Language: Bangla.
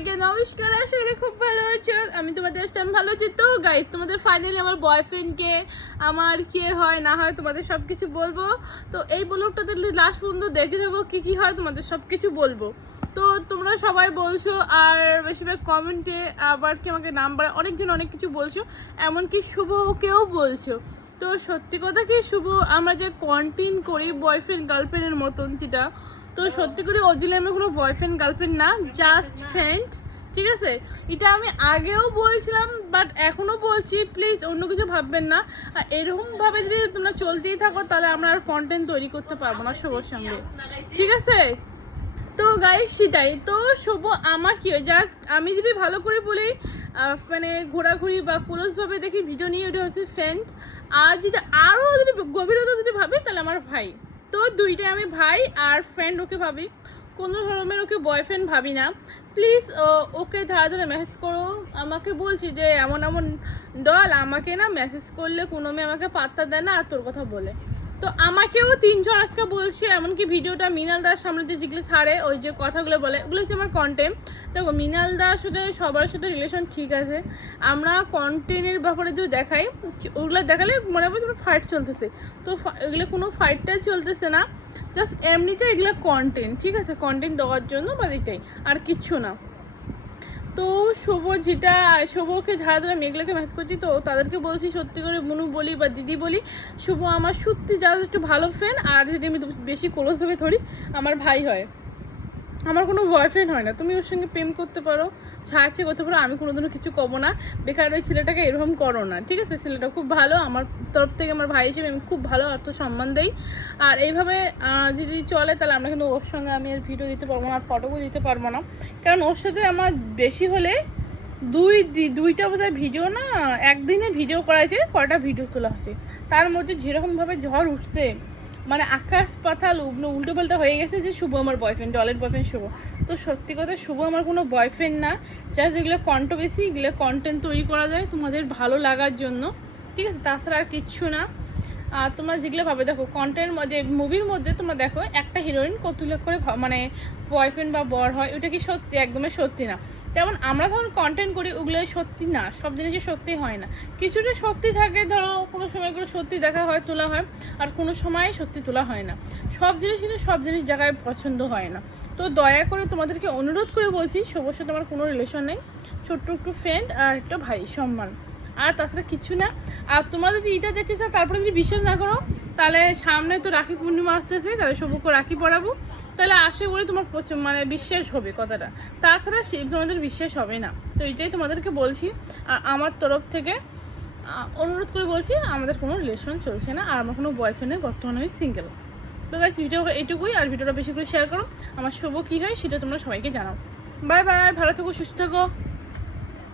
সবাইকে নমস্কার, আশা করি খুব ভালো আছো। আমি তোমাদের আসলাম ভালো আছি। তো গাইস, তোমাদের ফাইনালি আমার বয়ফ্রেন্ডকে আমার কে হয় না হয় তোমাদের সব কিছু বলবো। তো এই ব্লগটাতে লাস্ট পর্যন্ত দেখে থাকো, কী কী হয় তোমাদের সব কিছু বলবো। তো তোমরা সবাই বলছো, আর বেশিরভাগ কমেন্টে আবার কি আমাকে নাম্বার অনেকজন অনেক কিছু বলছো, এমনকি শুভ ওকেও বলছো। তো সত্যি কথা কি, শুভ আমরা যে কন্টেন্ট করি বয়ফ্রেন্ড গার্লফ্রেন্ডের মতন, যেটা তো সত্যি করে অরিজিনালি আমার কোনো বয়ফ্রেন্ড গার্লফ্রেন্ড না, জাস্ট ফ্রেন্ড। ঠিক আছে, এটা আমি আগেও বলছিলাম, বাট এখনও বলছি, প্লিজ অন্য কিছু ভাববেন না। আর এরকমভাবে যদি তোমরা চলতেই থাকো, তাহলে আমরা আর কন্টেন্ট তৈরি করতে পারবো না সবার সঙ্গে, ঠিক আছে? তো গাইস সেটাই। তো শুভ আমার কি হয়, জাস্ট আমি যদি ভালো করে বলি, মানে ঘোরাঘুরি বা ক্লোজভাবে দেখি ভিডিও নিয়ে, ওটা হচ্ছে ফ্রেন্ড। আর যদি আরও যদি গভীরতা যদি ভাবি, তাহলে আমার ভাই। তো দুইটাই আমি ভাই আর ফ্রেন্ড ওকে ভাবি, কোনো ধরনের ওকে বয়ফ্রেন্ড ভাবি না। প্লিজ ওকে ধারা ধারা মেসেজ করো। আমাকে বলছি যে এমন এমন ডল, আমাকে না মেসেজ করলে কোনো মেয়ে আমাকে পাত্তা দেয় না, আর তোর কথা বলে। তো আমাকেও তিনজন আজকে বলছে, এমনকি ভিডিওটা মৃণাল দার সামনে যে যেগুলো ছাড়ে, ওই যে কথাগুলো বলে, ওগুলো হচ্ছে আমার কন্টেন্ট। দেখো, মৃণাল দার সাথে সবার সাথে রিলেশন ঠিক আছে, আমরা কন্টেন্টের ব্যাপারে যে দেখাই, ওগুলো দেখালে মনে হয় ফাইট চলতেছে। তো এগুলো কোনো ফাইটটাই চলতেছে না, জাস্ট এমনিতে এগুলো কন্টেন্ট, ঠিক আছে? কন্টেন্ট দেওয়ার জন্য বা এটাই, আর কিচ্ছু না। তো শুভ যেটা, শুভকে যারা যারা মেয়েগুলোকে মেসেজ করছি, তো তাদেরকে বলছি সত্যি করে মনু বলি বা দিদি বলি, শুভ আমার সত্যি যারা একটু ভালো ফ্রেন্ড, আর যদি আমি বেশি ক্লোজভাবে ধরি, আমার ভাই হয়, আমার কোনো বয়ফ্রেন্ড হয় না। তুমি ওর সঙ্গে প্রেম করতে পারো, ছাড়ছে করতে পারো, আমি কোনোদিনও কিছু কব না। বেকার ওই ছেলেটাকে এরকম করো না, ঠিক আছে? ছেলেটা খুব ভালো, আমার তরফ থেকে আমার ভাই হিসেবে আমি খুব ভালো অর্থ সম্মান দেই। আর এইভাবে যদি চলে, তাহলে আমরা কিন্তু ওর সঙ্গে আমি আর ভিডিও দিতে পারবো না, আর ফটোও দিতে পারবো না। কারণ ওর সাথে আমার বেশি হলে দুইটা বোধহয় ভিডিও না, একদিনে ভিডিও করাইছে, কয়টা ভিডিও তোলা আছে, তার মধ্যে যেরকমভাবে ঝড় উঠছে, মানে আকাশ পাতাল উল্টো পাল্টা হয়ে গেছে, যে শুভ আমার বয়ফ্রেন্ড, ডলের বয়ফ্রেন্ড শুভ। তো সত্যি কথা, শুভ আমার কোনো বয়ফ্রেন্ড না, জাস্ট এগুলো কন্ট্রোভার্সি, এগুলো কন্টেন্ট তৈরি করা যায় তোমাদের ভালো লাগার জন্য, ঠিক আছে? তাছাড়া আর কিচ্ছু না। আর তোমরা যেগুলো ভাবে, দেখো কন্টেন্ট যে মুভির মধ্যে তোমরা দেখো একটা হিরোইন কতগুলো করে মানে বয়ফ্রেন্ড বা বর হয়, ওটা কি সত্যি? একদমই সত্যি না। তেমন আমরা ধরুন কন্টেন্ট করি, ওগুলোই সত্যি না, সব জিনিসই সত্যি হয় না। কিছুটা সত্যি থাকে, ধরো কোনো সময়গুলো সত্যি দেখা হয়, তোলা হয়, আর কোনো সময় সত্যি তোলা হয় না। সব জিনিস কিন্তু সব জিনিস জায়গায় পছন্দ হয় না। তো দয়া করে তোমাদেরকে অনুরোধ করে বলছি, সবার সাথে আমার কোনো রিলেশন নেই, ছোট্ট একটু ফ্রেন্ড আর একটা ভাই সম্মান, আর তাছাড়া কিছু না। আর তোমরা যদি এটা দেখতে চাও, তারপরে যদি বিশ্বাস না করো, তাহলে সামনে তো রাখি পূর্ণিমা আসতেছে, তাহলে সবুকে রাখি পরাবো, তাহলে আশা করি তোমার মানে বিশ্বাস হবে কথাটা। তাছাড়া সে তোমাদের বিশ্বাস হবে না। তো এটাই তোমাদেরকে বলছি, আমার তরফ থেকে অনুরোধ করে বলছি, আমাদের কোনো রিলেশন চলছে না, আর আমার কোনো বয়ফ্রেন্ড নেই, বর্তমানে আমি সিঙ্গেল। তো গাইস, ভিডিও এইটুকুই, আর ভিডিওটা বেশি করে শেয়ার করো, আমার শুভ কী হয় সেটা তোমরা সবাইকে জানাও। বাই বাই, ভালো থাকো, সুস্থ থাকো।